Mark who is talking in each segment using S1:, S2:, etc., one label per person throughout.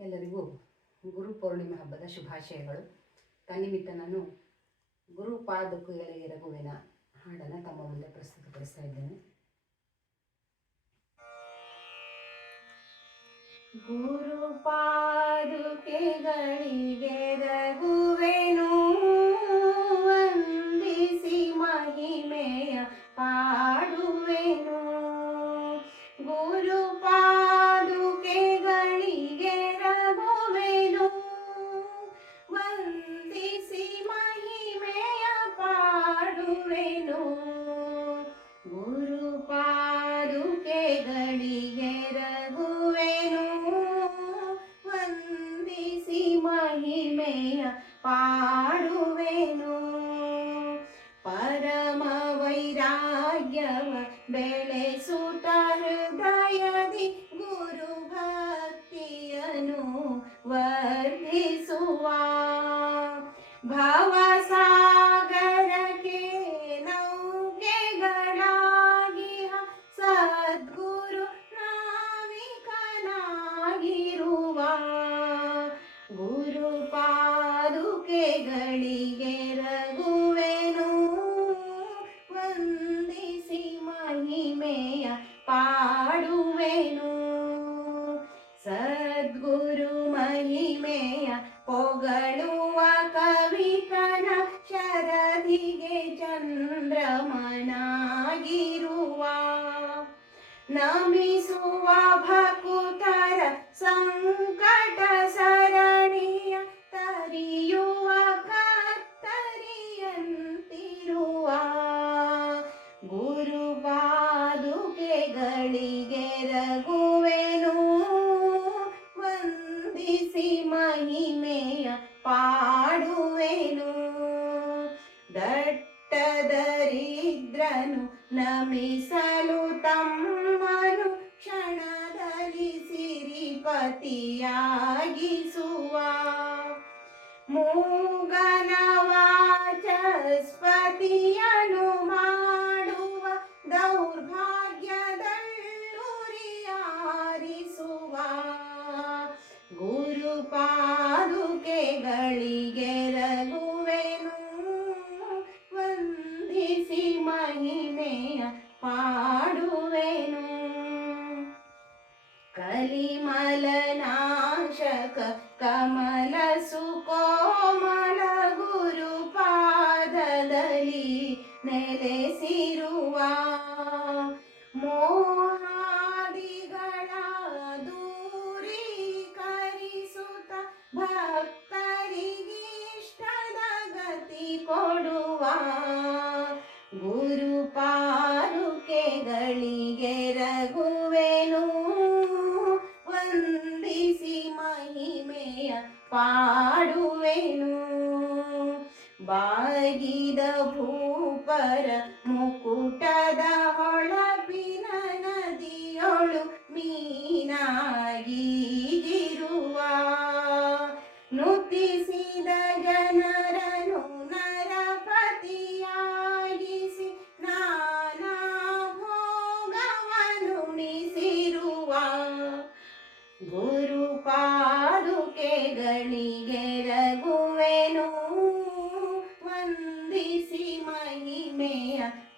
S1: ಎಲ್ಲರಿಗೂ ಗುರು ಪೂರ್ಣಿಮೆ ಹಬ್ಬದ ಶುಭಾಶಯಗಳು. ತನ್ನಿಮಿತ್ತ ನಾನು ಗುರು ಪಾದಕ್ಕುಗಳಿಗೆ ರಘುವಿನ ಹಾಡನ್ನು ತಮ್ಮ ಮುಂದೆ ಪ್ರಸ್ತುತಪಡಿಸ್ತಾ ಇದ್ದೇನೆ. ಗುರು ಪಾದುಕೆಗಳಿಗೆ नमी सुवाभकुतर संकटर ಗತಿಯಾಗಿಸುವ ಮೂಗನವಾಚಸ್ಪತಿಯ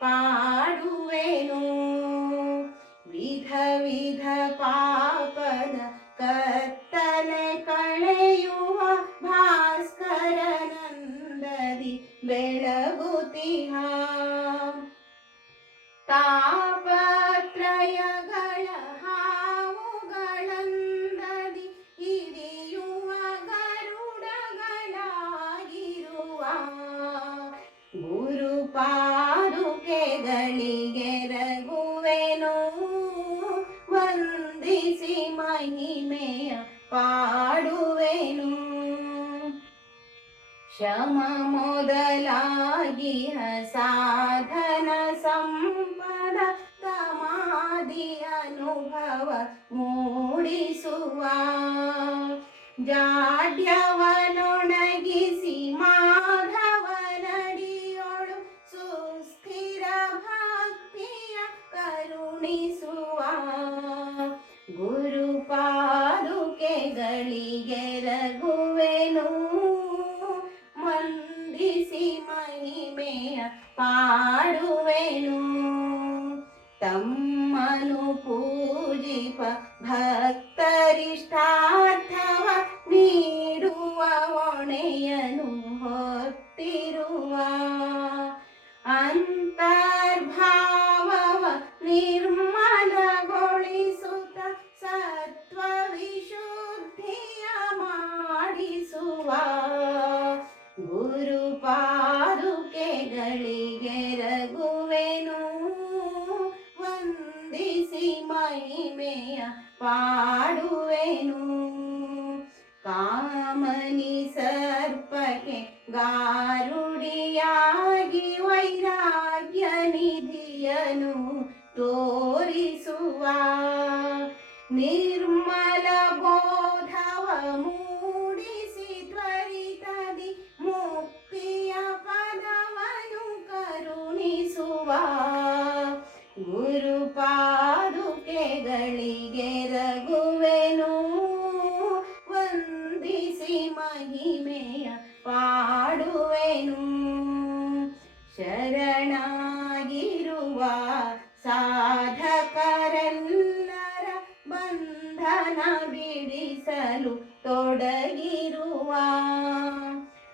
S1: ಪಾಡುವೆನು. ವಿಧ ವಿಧ ಪಾಪದ ಕತ್ತನ ಕಳೆಯುವ ಭಾಸ್ಕರನಂದದಿ ಬೆಳಗುತಿಹ. ತಾಪತ್ರಯಗಳ ಹಾವುಗಳಂದದಿ ಹಿರಿಯುವ ಗರುಡಗಳಾಗಿರುವ ಗುರುಪಾ ಮೊದಲಾಗಿಹ ಸಾಧನ ಸಂಪದ ಸಮಾಧಿ ಅನುಭವ ಮೂಡಿಸುವ ಜಾಡ್ಯವ ಪಾಡುವೆನು ತಮ್ಮನು ಪೂಜಿಪ ಭಕ್ತರಿಷ್ಟಾರ್ಥವ ನೀಡುವ ಹೊಣೆಯನು ಹೊತ್ತಿರುವ ಕಾರುಡಿಯಾಗಿ ವೈರಾಗ್ಯ ನಿಧಿಯನು ತೋರಿಸುವ ನೀ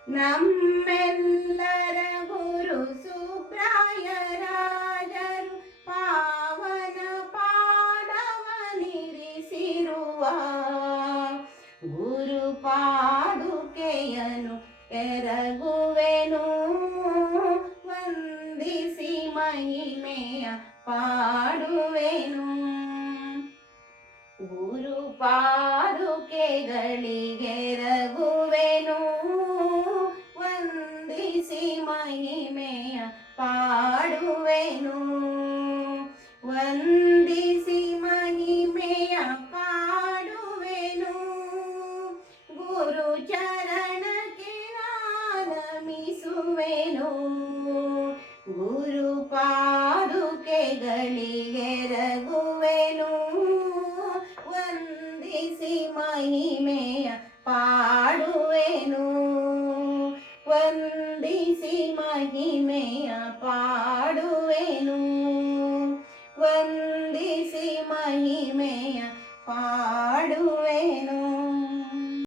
S1: ನಮ್ಮೆಲ್ಲರ ಗುರು ಸುಪ್ರಾಯ ರಾಜರು ಪಾವನ ಪಾಡವನಿರಿಸಿರುವ ಗುರು ಪಾದುಕೆಯನು ಎರಗುವೆನು ವಂದಿಸಿ ಮಹಿಮೆಯ ಪಾಡುವೆನು ಗುರು ಪಾದುಕೆಗಳಿಗೆ